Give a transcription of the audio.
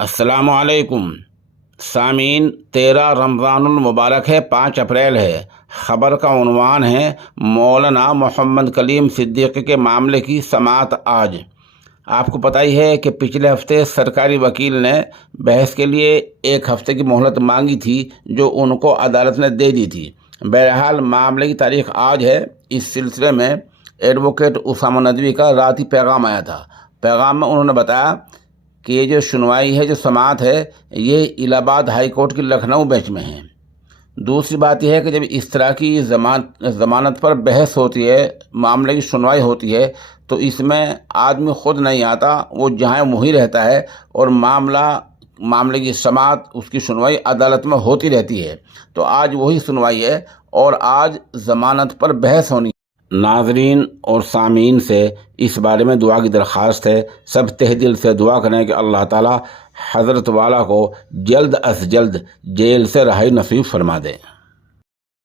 السلام علیکم سامعین، 13 رمضان المبارک ہے، 5 اپریل ہے۔ خبر کا عنوان ہے مولانا محمد کلیم صدیقی کے معاملے کی سماعت آج۔ آپ کو پتہ ہی ہے کہ پچھلے ہفتے سرکاری وکیل نے بحث کے لیے 1 ہفتے کی مہلت مانگی تھی، جو ان کو عدالت نے دے دی تھی۔ بہرحال معاملے کی تاریخ آج ہے۔ اس سلسلے میں ایڈوکیٹ اسامہ ندوی کا رات ہی پیغام آیا تھا۔ پیغام میں انہوں نے بتایا کہ یہ جو سنوائی ہے، جو سماعت ہے، یہ الہ آباد ہائی کورٹ کی لکھنؤ بینچ میں ہے۔ دوسری بات یہ ہے کہ جب اس طرح کی ضمانت پر بحث ہوتی ہے، معاملے کی سنوائی ہوتی ہے، تو اس میں آدمی خود نہیں آتا، وہ جہاں وہیں رہتا ہے، اور معاملے کی سماعت، اس کی سنوائی عدالت میں ہوتی رہتی ہے۔ تو آج وہی سنوائی ہے اور آج ضمانت پر بحث ہونی ہے۔ ناظرین اور سامعین سے اس بارے میں دعا کی درخواست ہے، سب تہ دل سے دعا کریں کہ اللہ تعالی حضرت والا کو جلد از جلد جیل سے رہائی نصیب فرما دے۔